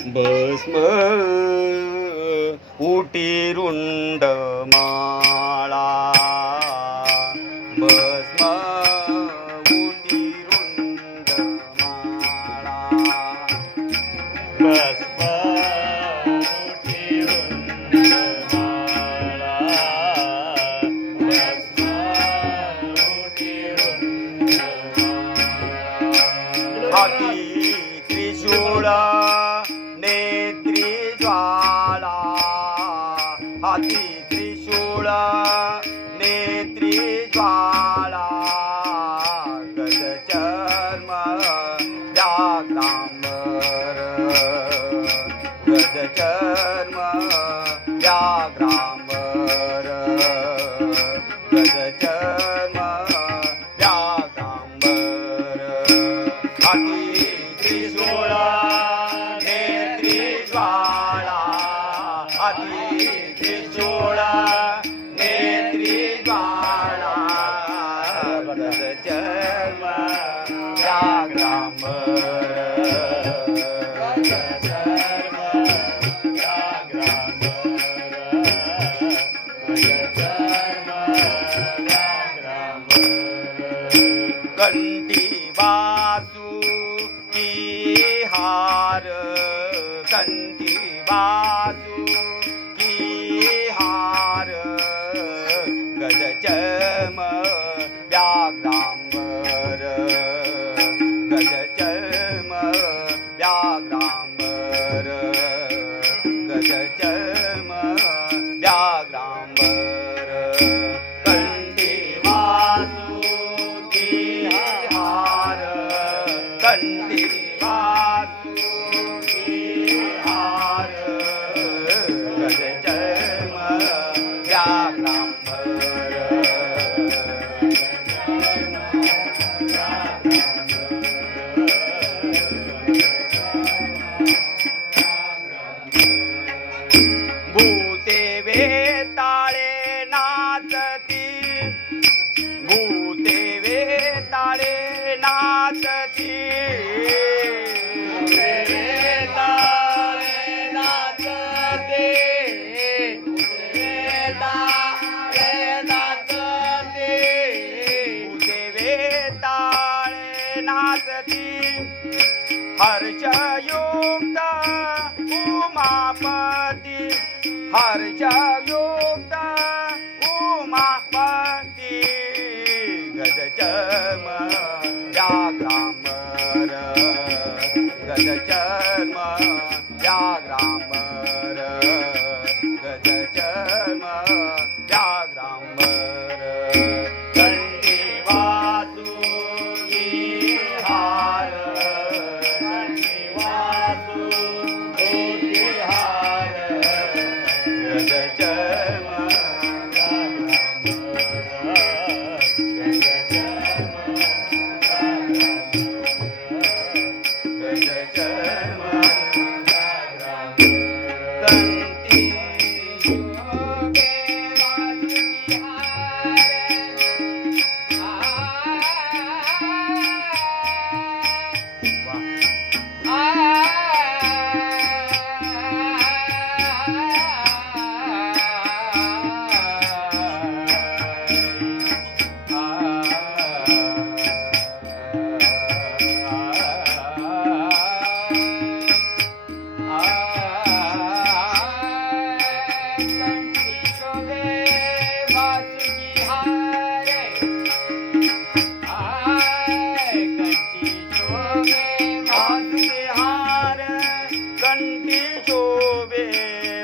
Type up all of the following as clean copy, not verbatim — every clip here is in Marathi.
भस्म उटी रुंड माळा, भस्म उटी रुंड माळा, भस्म उटी रुंड माळा, भस्म उटी रुंड माळा. हाती त्रिशूळ नेत्री ज्वाला, हाती त्रिशूळ नेत्री ज्वाला, गज चर्म व्याघ्रांबर, गज चर्म व्याघ्रांबर, गज चर्म व्याघ्रांबर. हाती त्रिशूळ नेत्री ज्वाला, हाती त्रिशूळ नेत्री ज्वाला, गज चर्म व्याघ्रांबर, गज चर्म व्याघ्रांबर, गज चर्म व्याघ्रांबर. कंठी वासुकी हार, कंठी वासुकी हार, गज चर्म व्याघ्रांबर, गज चर्म व्याघ्रांबर, गज चर्म व्याघ्रांबर. कंठी वासुकी हार, कंठी वासुकी हार, गज चर्म व्याघ्रांबर. भूते वेताळे नाचती, भूते वेताळे नाचती, वेताळे नाचते, वेताळे नाचते, भूते वेताळे नाचती, हर्षयुक्त उमापती, हर्षयुक्त उमापती, गज चर्म व्याघ्रांबर, गज चर्म व्याघ्रांबर, गज चर्म व्याघ्रांबर. कंठी वासुकी हार, कंठी वासुकी हार, गज चर्म गज चर्म कंठी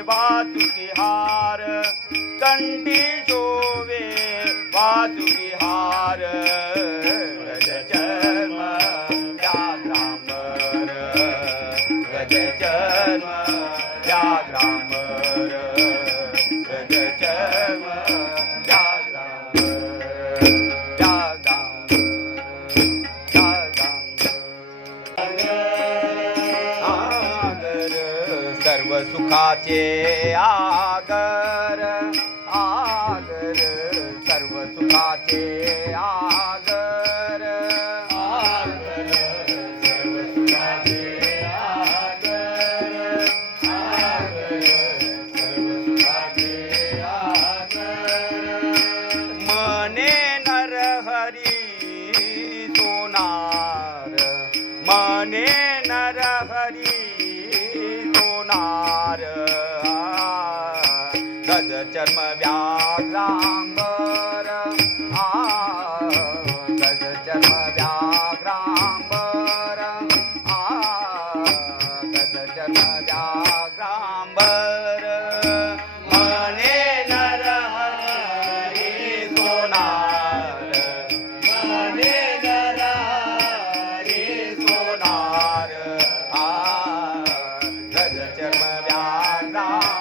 वासुकी हार, कंठी शोभे वासुकी हार, गज चर्म व्याघ्रांबर, गज चर्म व्याघ्रांबर, गज चर्म व्याघ्रांबर, व्याघ्रांबर, व्याघ्रांबर. सर्व सुखाचे आगर, आगर, सर्व सुखाचे आगर, आगर, सर्व सुखाचे आगर, सोनार गज चर्म व्याघ्रांबर गज चर्म व्याघ्रांबर गज चर्म व्याघ्रांबर म्हणे नरहरी सोनार म्हणे नरहरी सोनार गज चर्म व्याघ्रांबर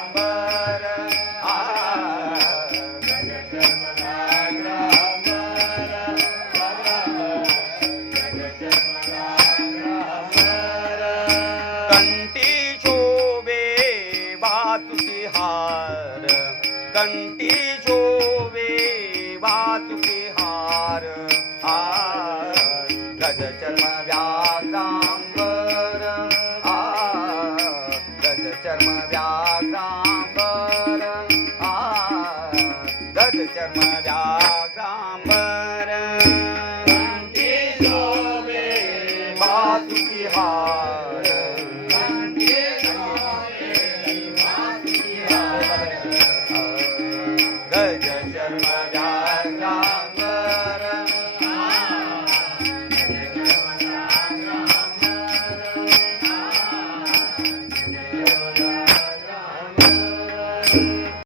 कंठी शोभे वासुकी हार कंठी शोभे वासुकी हार गज चर्म व्याघ्रांबर